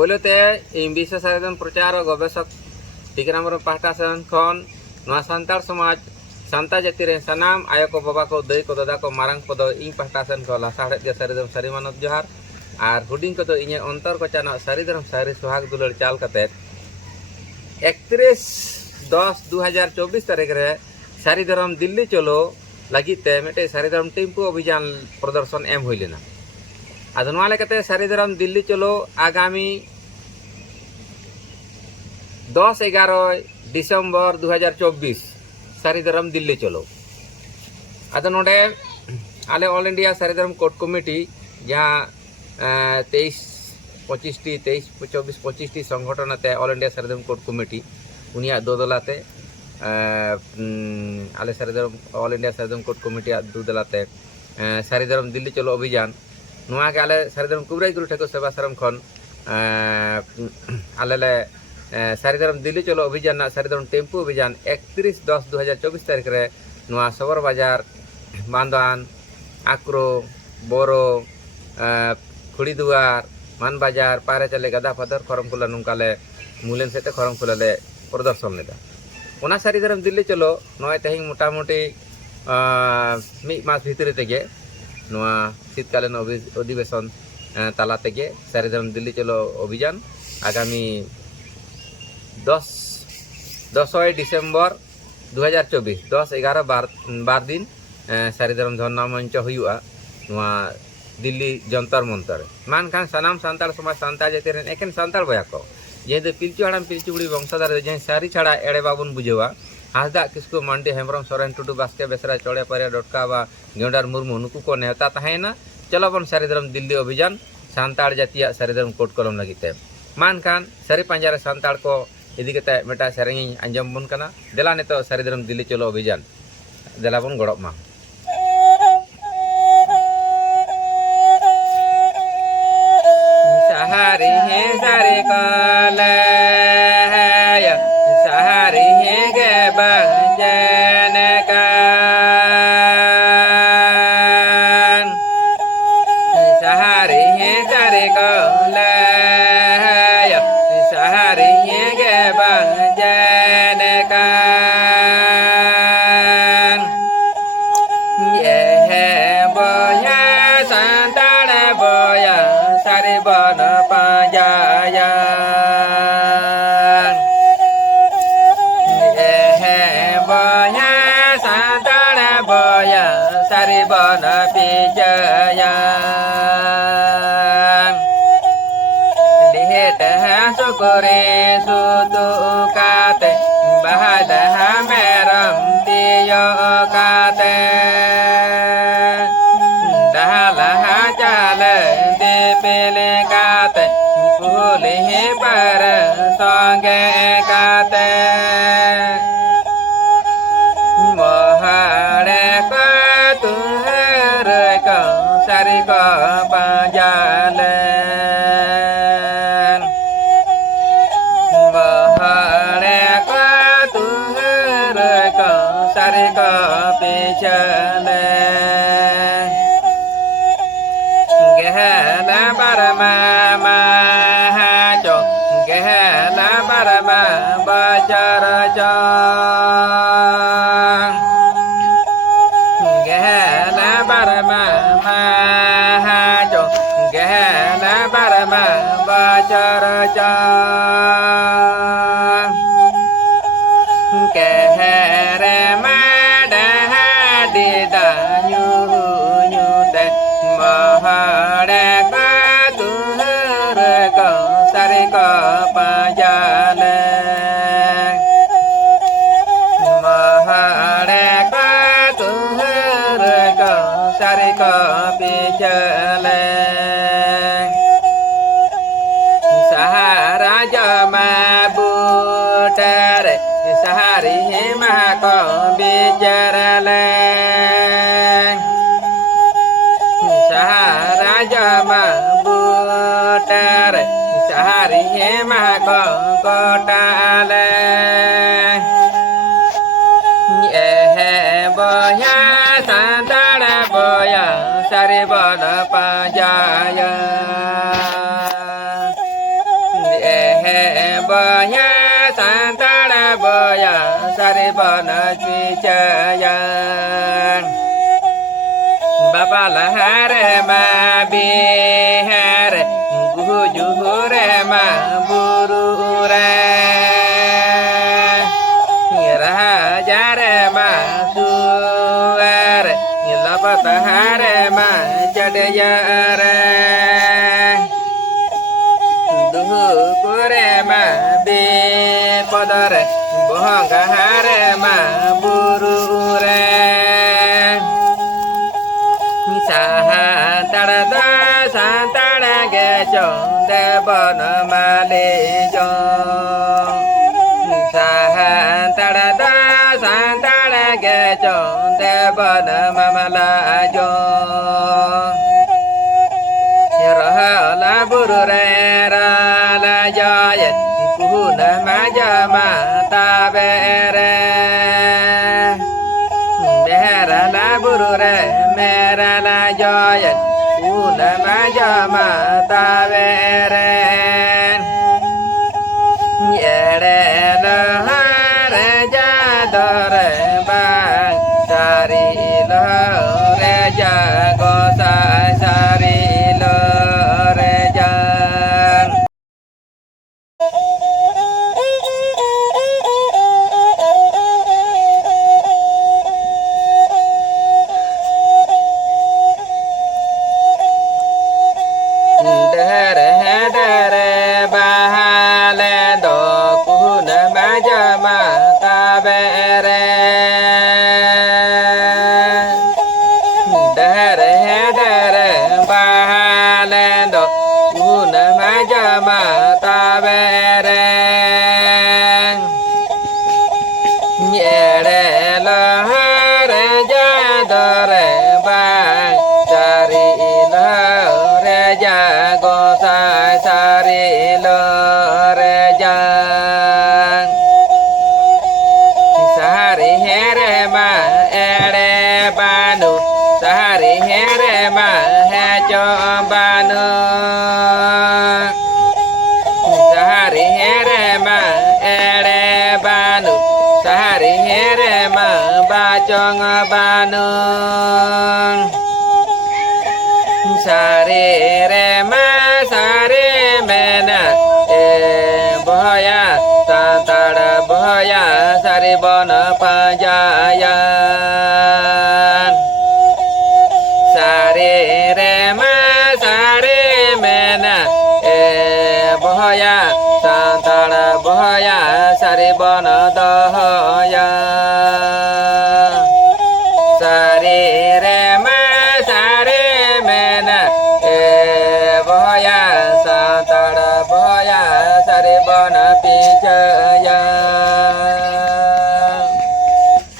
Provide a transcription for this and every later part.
पोलोते इन विश्व साधन प्रचार और गवेषक टिकराम पाहटा सन खन सानतार समाज सानता जाति रे सनाम आयो को बाबा को दई को दादा को मारंग को दो इन पाहटा सन को लासाड़े के सारीदम सारी मानव जोहार और हुडिंग को तो इने अंतर को चाना सारीदम सारी सुहाग दुलड़ चाल कते 31/10/2024 तारीख रे सारीधरम दिल्ली चलो लगिते मेटे सारीधरम टेम्पो अभियान प्रदर्शन एम हुई लेना आदनवा लेकते सारीधरम दिल्ली चलो आगामी 10-11 डिसेम्बर 2024 सारीधरम दिल्ली चलो आदो नोडे आले ऑल इंडिया सारीधरम कोर्ट कमिटी जहाँ 23-25 संगठन आते ऑल इंडिया सारीधरम कोर्ट कमिटी उनिया दो दलाते आले सारीधरम ऑल इंडिया सारीधरम कोर्ट कमिटी दो दलाते सारीधरम दिल्ली चलो अभियान नुआ के आले सारीधरम कुबराई गुरु ठाकुर सेवा सरम खन आले सारीधरम दिल्ली चलो अभियान सारीधरम टेम्पो अभियान 31/10/2024 तारीख रे नुआ सबर बाजार बांदान आक्रो बोरो खुड़ी दुआर मान बाजार पारे चले गदा फदर खरम खुला नुकाले मूलेन सेते खरम खुला ले प्रदर्शन लेदा ओना सारीधरम दिल्ली चलो नय तेहिं मोटामुटी मिद मास भितरे तेगे नुआ शीतकालीन अधिवेशन ताला तेगे सारीधरम दिल्ली चलो अभियान आगामी 10 डिसेम्बर 2024 10-11 बार दिन सारीधरम धरना मंच हुआ दिल्ली जंतर मंतर मानखान सानाम सान्ताल समाज सान्ताल जाति रेन एकेन सान्ताल बया को जे पिलचु हाड़ाम पिलचु बुढ़ी वंशधार जे सारी छाड़ा एड़े बाबन बुझेवा हासदा किसको मांडी हेम्ब्रम सोरेन टुडू बास्के बेसरा चौड़े परिया डोटका बा गेंडार मुर्मू नुकु को नेता तहेना चलो बन सारीधरम दिल्ली अभियान सान्ताल जातिया सारीधरम कोट कलम लगिते मानखान सारी पंजारे सान्ताल को इदी कते मेटा सेरेंगी अंजम बन कना देला नेतो सारीधरम दिल्ली चलो अभियान देला बन गड़ब मा सहारी है सारे काले सहारी है गे बंजन का सहारी है सारे काले सहारी है गे बंजन का ये है बोया संतान बोया सारे बन पाजाया ये है बोया संतान बोया सारे बन पिजाया लिहेट है सुकुरे सुतु काते बहद है मेरम दियो काते दहला चाल दे पेले काते फूले पर संगे काते मोहरे को तुहर को सारी को पंजाले मोहरे को तुहर को सारी को पिछले गहला बरमा महाचो गहला बरमा बचर चो गहला बरमा महाचो गहला बरमा बचर चो कहरे मडह दिदा न्यू न्यूते महरे का तुहर को सारे को पाजाले महरे का तुहर को सारे को पिछले सहारा जमा बूटर सहारी महा को बिचरले सहारा जमा बूटर सहारी महा को कोटाले ये है बोया संतान बोया सारे बन पाजाया boya santara boya saribana cicayan Bapa lahare ma bihare gujuhure ma burure Rajare ma suare lapatahare ma jadayare Duhukure ma bipadare bohangahare ma burure Santara da santara gejo debana malejo Santara da santara gejo debana mamalajo Rahala burure rala jaya kuhuna majama tabere Mera la burure mera la joya una majama tavere Yere la hare jadore ba sari lo reja gosa sari lo reja Bacong banung sare rema sare mena boya santara boya sare bona pajayan sare rema sare mena boya santara boya sare bona doya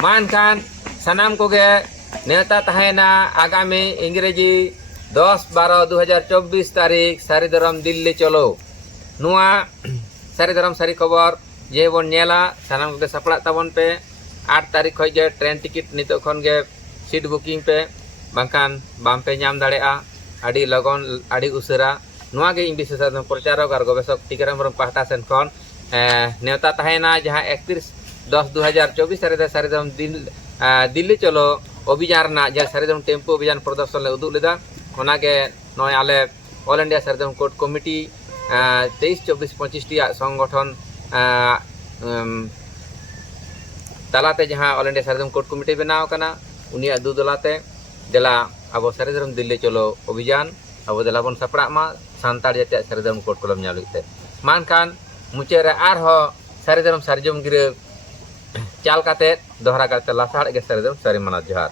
Mankan sanam koge नेता तहना आगामी इंग्रेजी 10-12-2024 तारीख सारीधरम दिल्ली चलो नुआ सारीधरम सारी खबर जे बन नेला सानाम कोगे सपड़ा तबन पे 8 तारीख खजे ट्रेन टिकट नितो खन गे सीट बुकिंग पे बांकान बाम पे नाम दाड़ेआ आड़ी लगन आड़ी उसरा नुआ गे विशेष प्रचारक और गवेषक टीकाराम हेम्ब्रम पाहटा सेन खन नेता तहना जहां 31-10-2024 तारीख सारीधरम दिल्ली चलो अभियान जहाँ सारीधरम टेम्पो अभियान प्रदर्शन ले उदुग लेदा ओनागे नय आले ऑल इंडिया सारीधरम कोर्ट कमिटी 23-24-25 टी संगठन तालाते जहाँ ऑल इंडिया सारीधरम कोर्ट कमिटी बनाव कना उनिया दुदलाते देला अब सारीधरम दिल्ली चलो अभियान अब देला बन सपड़ा मा सान्ताड़ जाते सारीधरम कोर्ट कलम ᱧᱟᱢ ᱞᱟᱹᱜᱤᱫ मानखान मुचे रे आरहो सारीधरम सारजम गिरे चाल काते दोहरा काते लासाड़ के सारीधरम सारी माना जोहार।